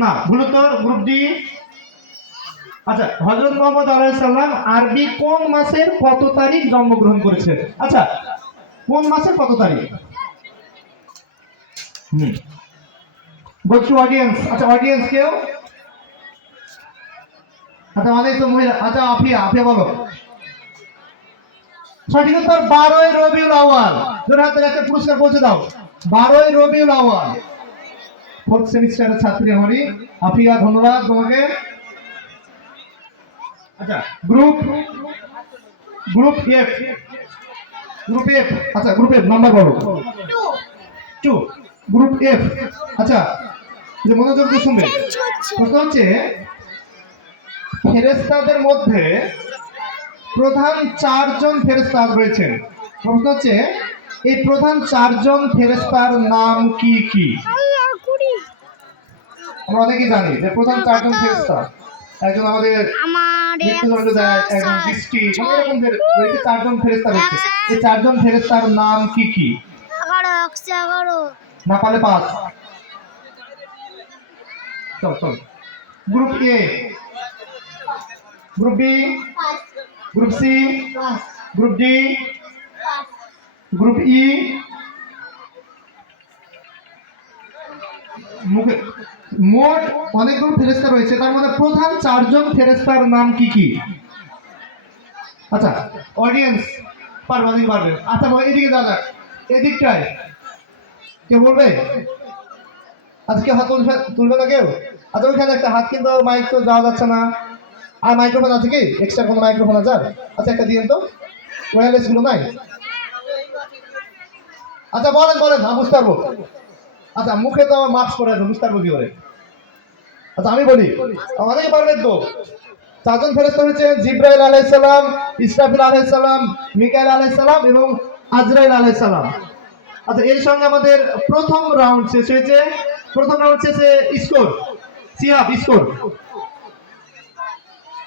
না, ভুল উত্তর গ্রুপ ডি। আচ্ছা, হযরত মুহাম্মদ আলাইহিস সালাম আরবি কোন মাসের কত তারিখ জন্মগ্রহণ করেছেন? আচ্ছা, কোন মাসের কত তারিখ? বলছি অডিয়েন্স। আচ্ছা, অডিয়েন্স কেউ? আচ্ছা, অনেক তো মহিলা। আচ্ছা, আফিয়া, আফিয়া বলো। সঠিক উত্তর 12ই রবিউল আউয়াল। জোরে হাতের একটা পুরস্কার পৌঁছে দাও। 12ই রবিউল আউয়াল। ফোর্থ সেমিস্টারের ছাত্রী আমারই আফিয়া, ধন্যবাদ তোমাকে। আচ্ছা, group group F. Group F. আচ্ছা, গ্রুপ এফ নাম্বার বলো। 2। Group F. আচ্ছা, যে মনোযোগ দিয়ে শুনবে। প্রশ্ন হচ্ছে ফেরেশতাদের মধ্যে প্রধান 4 জন ফেরেশতা রয়েছেন। প্রশ্ন হচ্ছে এই প্রধান 4 জন ফেরেশতার নাম কি কি? আমরা অনেকেই জানি যে প্রধান 4 জন ফেরেশতা, একজন আমাদের মৃত্যুদণ্ড দেয়, একজন বৃষ্টি, এরকম 4 জন ফেরেশতা রয়েছে। এই 4 জন ফেরেশতার নাম কি কি? 11 না পারলে পাস। চল। Group A, group B, group C, group D, group E. মোট অনেকগুলো ফেরেশতা রয়েছে, তার মধ্যে প্রধান 4 জন ফেরেশতার নাম কি কি? আচ্ছা, অডিয়েন্স পারবে। আচ্ছা, এদিকে দাদা, এদিকটায় কেউ বলবে? আজকে হাত তুলবে না কেউ? আচ্ছা, ওইখানে একটা হাত, কিন্তু মাইক তো যাওয়া যাচ্ছে না। আর মাইক্রোফোন আছে কি? এক্সট্রা কোনো মাইক্রোফোন আছে? আচ্ছা, একটা দিন তো, ওয়্যারলেস গুলো নাই? আচ্ছা, বলেন, আমি বুঝতে পারবো। আচ্ছা, মুখে তো আমার মাস্ক পরে আছে, বুঝতে পারবো কি করে? আচ্ছা, আমি বলি, অনেকে পারবেন তো। 4 জন ফেরেশতা হচ্ছে জিবরাইল আলাইহিস সালাম, ইসরাফিল আলাইহিস সালাম, মিকাইল আলাইহিস সালাম এবং আজরাইল আলাইহিস সালাম। আচ্ছা, এর সঙ্গে আমাদের প্রথম রাউন্ড শেষ হয়েছে। প্রথম রাউন্ড শেষে স্কোর, সিহাব স্কোর